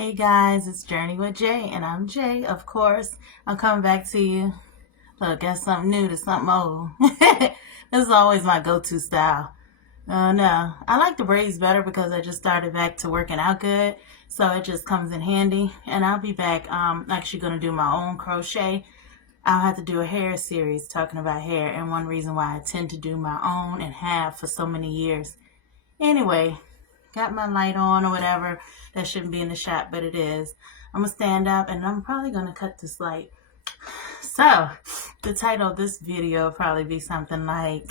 Hey guys, it's Journey with Jay, and I'm Jay, of course. I'm coming back to you. Look, got something new to something old. This is always my go-to style. No, I like the braids better because I just started back to working out good, so it just comes in handy. And I'll be back. Actually gonna do my own crochet. I'll have to do a hair series talking about hair, and one reason why I tend to do my own and have for so many years. Anyway, got my light on or whatever. That shouldn't be in the shot, but it is. I'm gonna stand up and I'm probably gonna cut this light. So, the title of this video will probably be something like,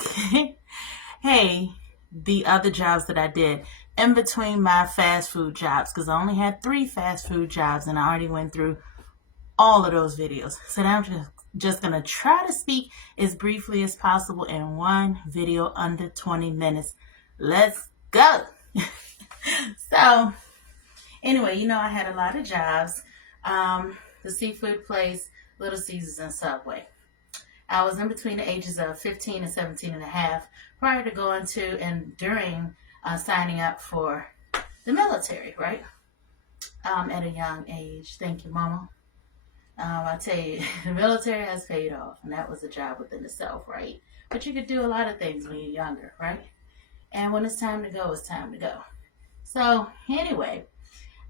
hey, the other jobs that I did in between my fast food jobs, because I only had 3 fast food jobs and I already went through all of those videos. So now I'm just gonna try to speak as briefly as possible in one video under 20 minutes. Let's go. So anyway, I had a lot of jobs. The seafood place, Little Caesars, and Subway. I was in between the ages of 15 and 17 and a half prior to going to and during signing up for the military, right? At a young age. Thank you, Mama. I tell you, the military has paid off, and that was a job within itself, right? But you could do a lot of things when you're younger, right? And when it's time to go, it's time to go. So anyway,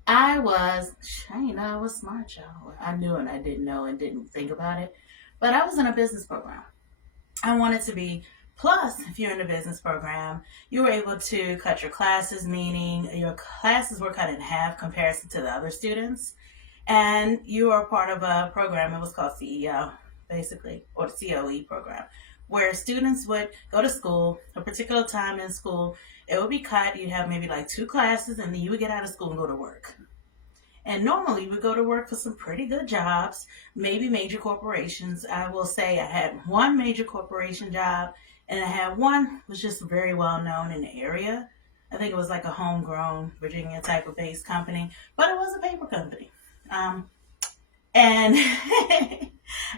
I was smart, y'all. I knew and I didn't know and didn't think about it. But I was in a business program. I wanted to be, plus, if you're in a business program, you were able to cut your classes, meaning your classes were cut in half comparison to the other students. And you are part of a program, it was called CEO, basically, or the COE program, where students would go to school, a particular time in school, it would be cut, you'd have maybe like 2 classes, and then you would get out of school and go to work. And normally you would go to work for some pretty good jobs, maybe major corporations. I will say I had one major corporation job, and I had one was just very well known in the area. I think it was like a homegrown Virginia type of based company, but it was a paper company. And I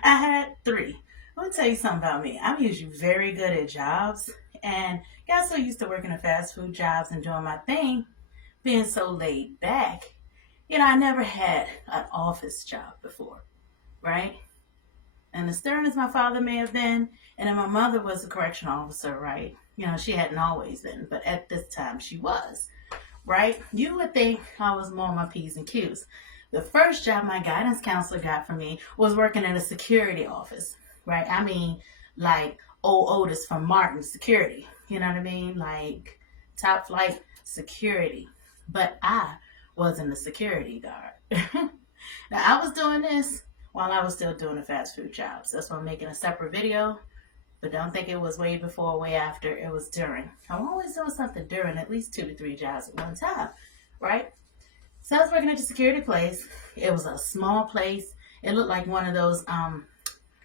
had 3. Let me tell you something about me. I'm usually very good at jobs, and got so used to working at fast food jobs and doing my thing, being so laid back. I never had an office job before, right? And as stern as my father may have been, and then my mother was a correctional officer, right? She hadn't always been, but at this time she was, right? You would think I was more on my P's and Q's. The first job my guidance counselor got for me was working at a security office, right? I mean, like old Otis from Martin Security. You know what I mean? Like top flight security. But I wasn't a security guard. Now, I was doing this while I was still doing the fast food jobs. That's why I'm making a separate video. But don't think it was way before or way after. It was during. I'm always doing something during, at least 2 to 3 jobs at one time, right? So I was working at the security place. It was a small place. It looked like one of those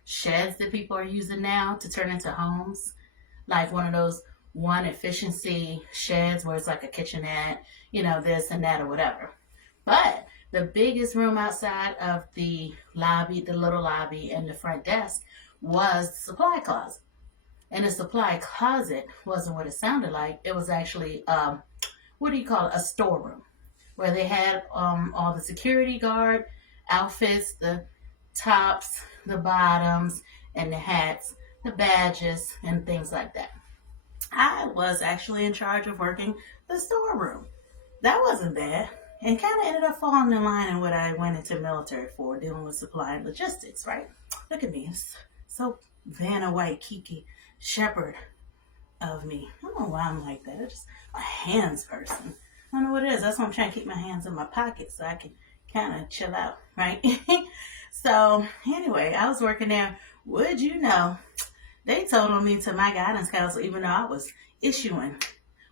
sheds that people are using now to turn into homes. Like one of those one efficiency sheds where it's like a kitchenette, this and that or whatever. But the biggest room outside of the lobby, the little lobby and the front desk was the supply closet. And the supply closet wasn't what it sounded like. It was actually, what do you call it? A storeroom where they had all the security guard outfits, the tops, the bottoms, and the hats, the badges, and things like that. I was actually in charge of working the storeroom. That wasn't bad, and kind of ended up falling in line in what I went into military for, dealing with supply and logistics, right? Look at me, it's so Vanna White, Kiki Shepherd of me. I don't know why I'm like that. It's just a hands person. I don't know what it is. That's why I'm trying to keep my hands in my pockets so I can kind of chill out, right? So anyway, I was working there. Would you know, they told on me to my guidance counselor, even though I was issuing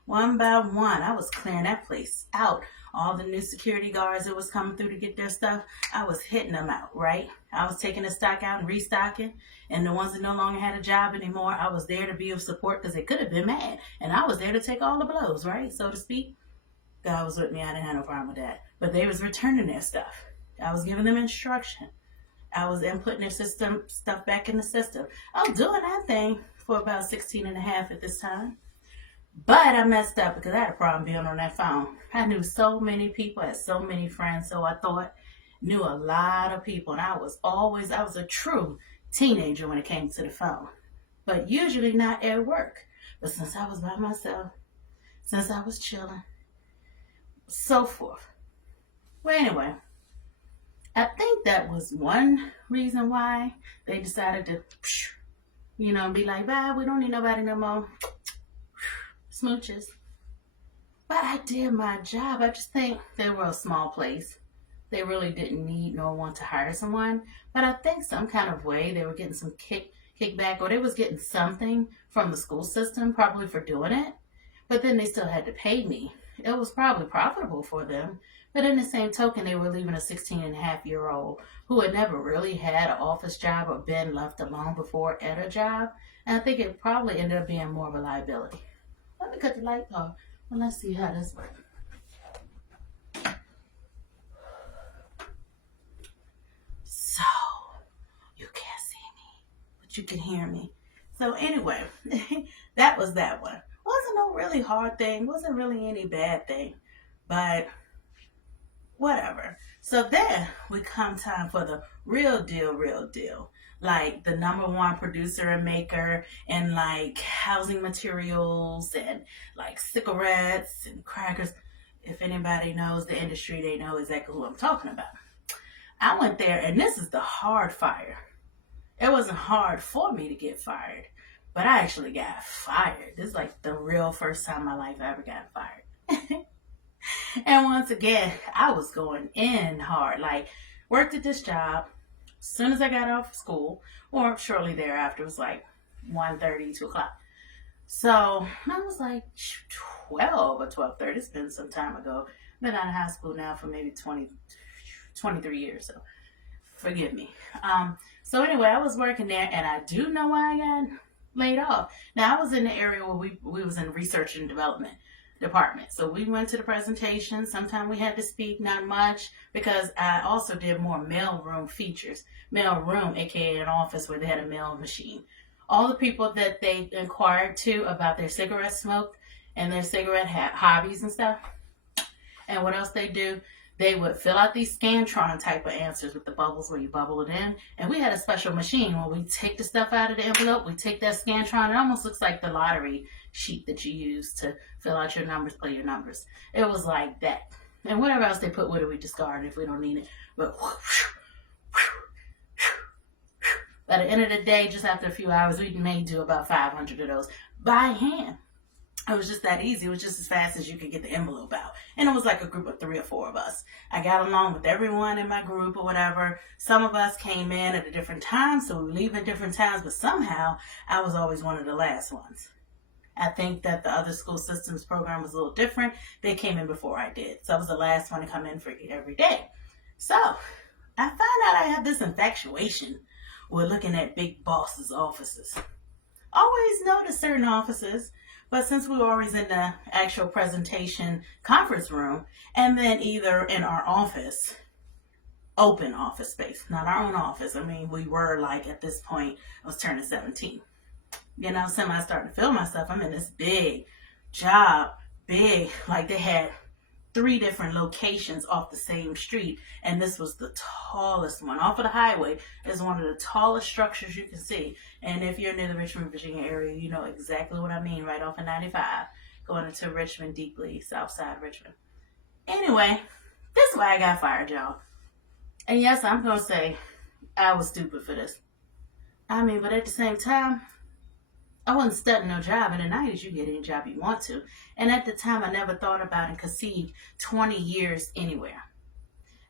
one by one. I was clearing that place out. All the new security guards that was coming through to get their stuff, I was hitting them out, right? I was taking the stock out and restocking. And the ones that no longer had a job anymore, I was there to be of support because they could have been mad. And I was there to take all the blows, right? So to speak. God was with me. I didn't have no problem with that. But they was returning their stuff. I was giving them instruction. I was inputting their system stuff back in the system. I was doing that thing for about 16 and a half at this time. But I messed up because I had a problem being on that phone. I knew so many people, had so many friends, so I thought knew a lot of people, and I was a true teenager when it came to the phone, but usually not at work. But since I was by myself, since I was chilling, so forth. Well, anyway, I think that was one reason why they decided to, be like, bye, we don't need nobody no more. Smooches. But I did my job. I just think they were a small place. They really didn't need nor want to hire someone. But I think some kind of way they were getting some kickback, or they was getting something from the school system, probably for doing it. But then they still had to pay me. It was probably profitable for them. But in the same token, they were leaving a 16-and-a-half-year-old who had never really had an office job or been left alone before at a job. And I think it probably ended up being more of a liability. Let me cut the light off. Well, let's see how this works. So, you can't see me, but you can hear me. So anyway, that was that one. Wasn't no really hard thing. Wasn't really any bad thing. But whatever. So then we come time for the real deal, real deal. Like the number one producer and maker and like housing materials and like cigarettes and crackers. If anybody knows the industry, they know exactly who I'm talking about. I went there and this is the hard fire. It wasn't hard for me to get fired, but I actually got fired. This is like the real first time in my life I ever got fired. And once again, I was going in hard. Like, worked at this job. As soon as I got off of school, or shortly thereafter, it was like 1:30, 2 o'clock. So I was like 12 or 12:30. It's been some time ago. Been out of high school now for maybe 23 years. So forgive me. So anyway, I was working there, and I do know why I got laid off. Now I was in the area where we was in research and development department. So we went to the presentation. Sometimes we had to speak, not much, because I also did more mailroom features. Mailroom, aka an office where they had a mail machine. All the people that they inquired to about their cigarette smoke and their cigarette hobbies and stuff. And what else they do? They would fill out these Scantron type of answers with the bubbles where you bubble it in. And we had a special machine where we take the stuff out of the envelope, we take that Scantron. It almost looks like the lottery sheet that you use to fill out your numbers, play your numbers. It was like that. And whatever else they put with it, we discard if we don't need it. But by the end of the day, just after a few hours, we may do about 500 of those by hand. It was just that easy. It was just as fast as you could get the envelope out. And it was like a group of 3 or 4 of us. I got along with everyone in my group or whatever. Some of us came in at a different time, so we would leave at different times, but somehow I was always one of the last ones. I think that the other school systems program was a little different. They came in before I did. So I was the last one to come in for every day. So I found out I had this infatuation with looking at big bosses' offices. Always noticed certain offices, but since we were always in the actual presentation conference room, and then either in our office, open office space, not our own office. I mean, we were like, at this point, I was turning 17. Semi starting to feel myself. I'm in this big job, like they had 3 different locations off the same street, and this was the tallest one off of the highway. Is one of the tallest structures you can see. And if you're near the Richmond, Virginia area, you know exactly what I mean. Right off of 95, going into Richmond, deeply south side Richmond. Anyway, this is why I got fired, y'all. And yes, I'm gonna say I was stupid for this. I mean, but at the same time, I wasn't studying no job. In the 90s, you get any job you want to. And at the time, I never thought about and conceived 20 years anywhere.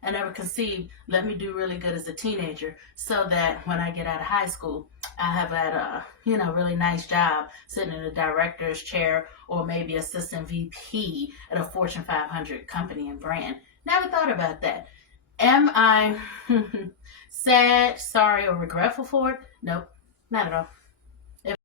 I never conceived, let me do really good as a teenager so that when I get out of high school, I have had a, really nice job sitting in a director's chair or maybe assistant VP at a Fortune 500 company and brand. Never thought about that. Am I sad, sorry, or regretful for it? Nope, not at all.